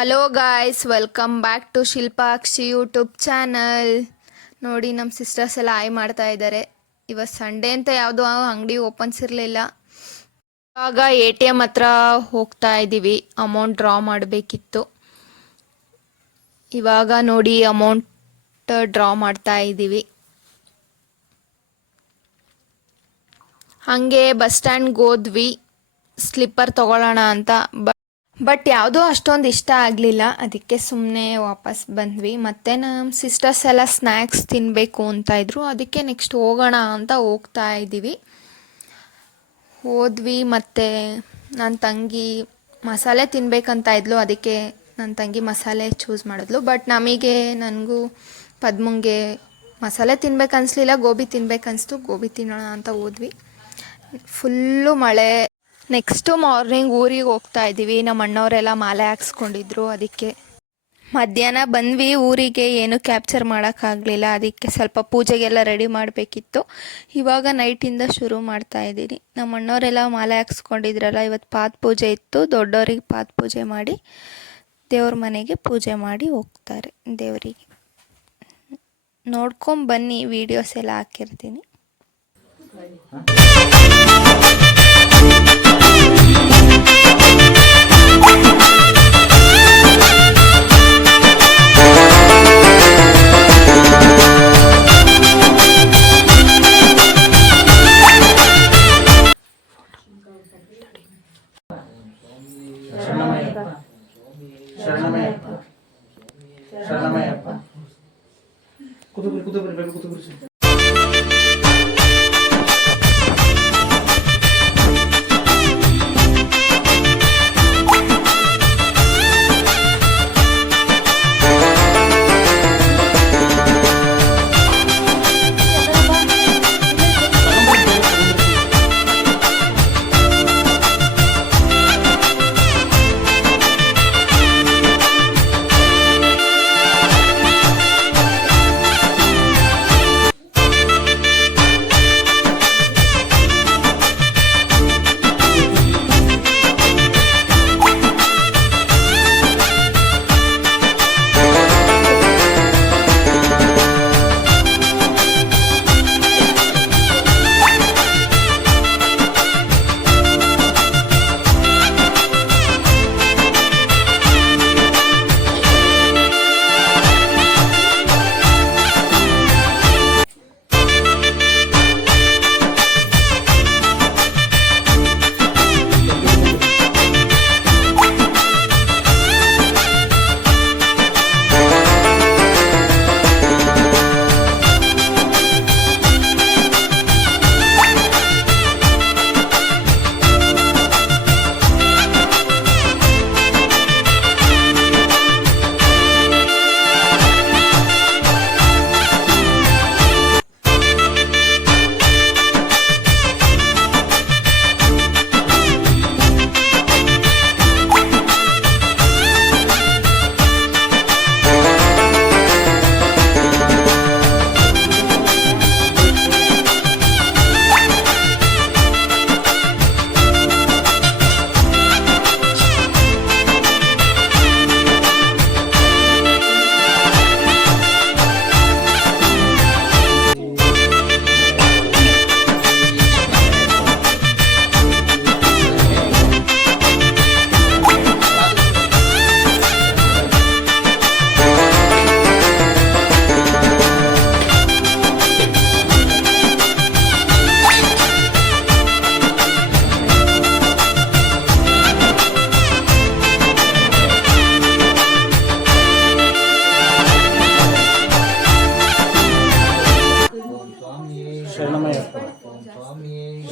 Hello guys, welcome back to Shilpakshi YouTube channel. ನೋಡಿ, ನಮ್ಮ sisters ಎಲ್ಲ ಆಯ್ ಮಾಡ್ತಾ ಇದ್ದಾರೆ. ಇವತ್ತು ಸಂಡೇ ಅಂತ ಯಾವುದೋ ಅಂಗಡಿ ಓಪನ್ಸ್ ಇರಲಿಲ್ಲ. ಇವಾಗ ATM ಹತ್ರ ಹೋಗ್ತಾ ಇದ್ದೀವಿ, ಅಮೌಂಟ್ ಡ್ರಾ ಮಾಡಬೇಕಿತ್ತು. ಇವಾಗ ನೋಡಿ ಅಮೌಂಟ್ ಡ್ರಾ ಮಾಡ್ತಾ ಇದ್ದೀವಿ. ಹಾಗೆ ಬಸ್ ಸ್ಟ್ಯಾಂಡ್ಗೆ ಹೋದ್ವಿ ಸ್ಲಿಪ್ಪರ್ ತಗೊಳ್ಳೋಣ ಅಂತ. ಬಟ್ ಯಾವುದೂ ಅಷ್ಟೊಂದು ಇಷ್ಟ ಆಗಲಿಲ್ಲ, ಅದಕ್ಕೆ ಸುಮ್ಮನೆ ವಾಪಸ್ ಬಂದ್ವಿ. ಮತ್ತು ನಮ್ಮ ಸಿಸ್ಟರ್ಸ್ ಎಲ್ಲ ಸ್ನ್ಯಾಕ್ಸ್ ತಿನ್ನಬೇಕು ಅಂತ ಇದ್ರು, ಅದಕ್ಕೆ ನೆಕ್ಸ್ಟ್ ಹೋಗೋಣ ಅಂತ ಹೋಗ್ತಾ ಇದ್ದೀವಿ. ಹೋದ್ವಿ, ಮತ್ತು ನನ್ನ ತಂಗಿ ಮಸಾಲೆ ತಿನ್ನಬೇಕಂತ ಇದ್ಲು, ಅದಕ್ಕೆ ನನ್ನ ತಂಗಿ ಮಸಾಲೆ ಚೂಸ್ ಮಾಡಿದ್ಲು. ಬಟ್ ನನಗೂ ಪದ್ಮಂಗೆ ಮಸಾಲೆ ತಿನ್ಬೇಕು ಅನಿಸ್ಲಿಲ್ಲ, ಗೋಬಿ ತಿನ್ಬೇಕನ್ನಿಸ್ತು. ಗೋಬಿ ತಿನ್ನೋಣ ಅಂತ ಹೋದ್ವಿ. ಫುಲ್ಲು ಮಳೆ. ನೆಕ್ಸ್ಟು ಮಾರ್ನಿಂಗ್ ಊರಿಗೆ ಹೋಗ್ತಾ ಇದ್ದೀವಿ. ನಮ್ಮ ಅಣ್ಣವರೆಲ್ಲ ಮಾಲೆ ಹಾಕ್ಸ್ಕೊಂಡಿದ್ರು, ಅದಕ್ಕೆ ಮಧ್ಯಾಹ್ನ ಬಂದ್ವಿ ಊರಿಗೆ. ಏನು ಕ್ಯಾಪ್ಚರ್ ಮಾಡೋಕ್ಕಾಗಲಿಲ್ಲ, ಅದಕ್ಕೆ ಸ್ವಲ್ಪ ಪೂಜೆಗೆಲ್ಲ ರೆಡಿ ಮಾಡಬೇಕಿತ್ತು. ಇವಾಗ ನೈಟಿಂದ ಶುರು ಮಾಡ್ತಾ ಇದ್ದೀನಿ. ನಮ್ಮ ಅಣ್ಣವರೆಲ್ಲ ಮಾಲೆ ಹಾಕ್ಸ್ಕೊಂಡಿದ್ರಲ್ಲ, ಇವತ್ತು ಪಾದ ಪೂಜೆ ಇತ್ತು. ದೊಡ್ಡವರಿಗೆ ಪಾದ ಪೂಜೆ ಮಾಡಿ ದೇವ್ರ ಮನೆಗೆ ಪೂಜೆ ಮಾಡಿ ಹೋಗ್ತಾರೆ. ದೇವರಿಗೆ ನೋಡ್ಕೊಂಬನ್ನಿ, ವೀಡಿಯೋಸ್ ಎಲ್ಲ ಹಾಕಿರ್ತೀನಿ. ಶರಣಮಯ್ಯಪ್ಪ ಕೂತು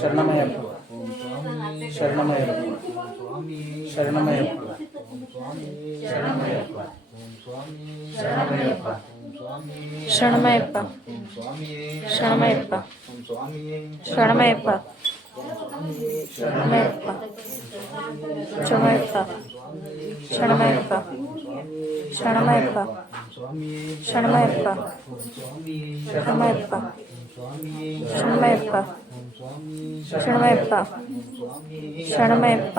ಶರಣಮಯ್ಯಪ್ಪ ಶರಣಮಯ್ಯಪ್ಪ ಶರಣಮಯ್ಯಪ್ಪ ಶರಣಮಯ್ಯಪ್ಪ ಶರಣಮಯ್ಯಪ್ಪ ಶರಣಮಯ್ಯಪ್ಪ ಶರಣಮಯ್ಯಪ್ಪ ಶರಣಮಯ್ಯಪ್ಪ ಶರಣಮಯ್ಯಪ್ಪ ಶರಣಮಯ್ಯಪ್ಪ ಶರಣಮಯ್ಯಪ್ಪ ಶರಣಮಯ್ಯಪ್ಪ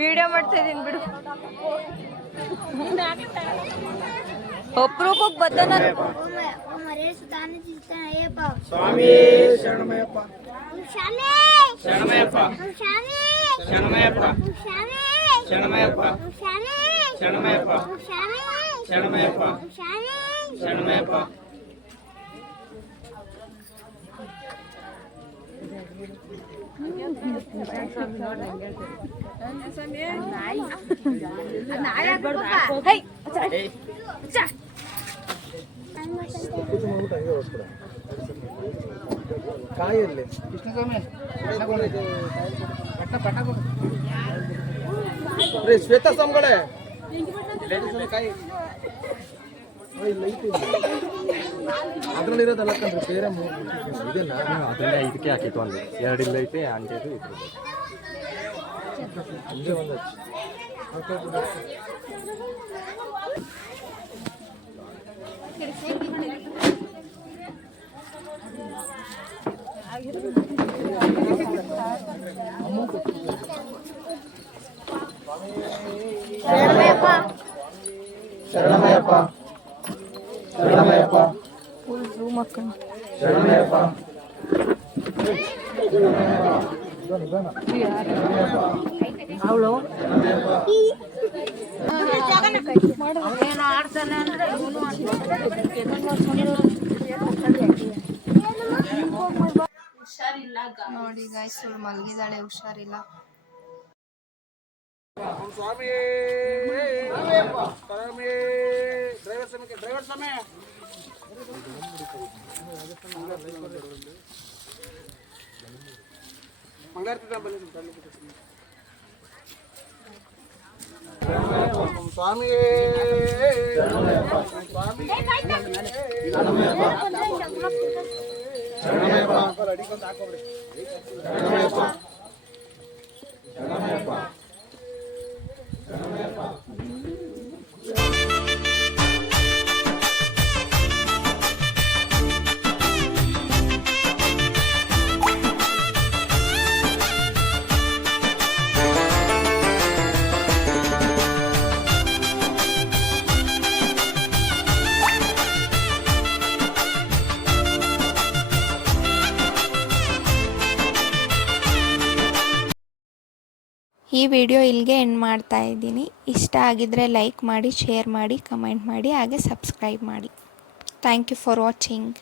ವಿಡಿಯೋ ಮಾಡ್ತಾ ಇದೀನಿ ಬಿಡು. ಅಪ್ರೂಪಕ್ಕೆ ಬದ್ದಾನ. ಸ್ವಾಮಿ ಶರಣಮಯ್ಯಪ್ಪ ಶರಣಮಯ್ಯಪ್ಪ ಶರಣಮಯ್ಯಪ್ಪ ಶರಣಮಯ್ಯಪ್ಪ ಶರಣಮಯ್ಯಪ್ಪ ಶರಣಮಯ್ಯಪ್ಪ ಶರಣಮಯ್ಯಪ್ಪ ಕಾಯಿರ್ಲಿ ಶ್ವೇತಾ ಸ್ವಾಮಿಗಳೇ ಕಾಯಿ ಅದ್ರಲ್ಲಿರೋದಲ್ಲ ಕಂಡ್ರಿ ಬೇರೆ ಇದನ್ನ ಅದನ್ನೇ ಇದಕ್ಕೆ ಹಾಕಿತ್ತು ಒಂದು 2 ಇಲ್ಲ ಐತೆ ಅಂಜದು ಇದು ಹಂಗೆ ಒಂದು ಶರಣಮಯ್ಯಪ್ಪ ಶರಣಮಯ್ಯಪ್ಪ ಫುಲ್ ಝೂಮ್ ಹಾಕೊಂಡು. ಶರಣಮಯ್ಯಪ್ಪ ಅವಳು ನೋಡಿ ಗಾಯ್ಸ್ ಇವಳು ಮಲಗಿದಾಳೆ, ಹುಷಾರಿಲ್ಲ. ಸ್ವಾಮಿ ಡ್ರೈವರ್ ಸ್ವಾಮಿ ಸ್ವಾಮಿ ಈ ವಿಡಿಯೋ ಇಲ್ಲಿಗೆ ಎಂಡ್ ಮಾಡ್ತಾ ಇದ್ದೀನಿ. ಇಷ್ಟ ಆಗಿದ್ದರೆ ಲೈಕ್ ಮಾಡಿ, ಶೇರ್ ಮಾಡಿ, ಕಮೆಂಟ್ ಮಾಡಿ, ಹಾಗೆ ಸಬ್ಸ್ಕ್ರೈಬ್ ಮಾಡಿ. Thank you for watching.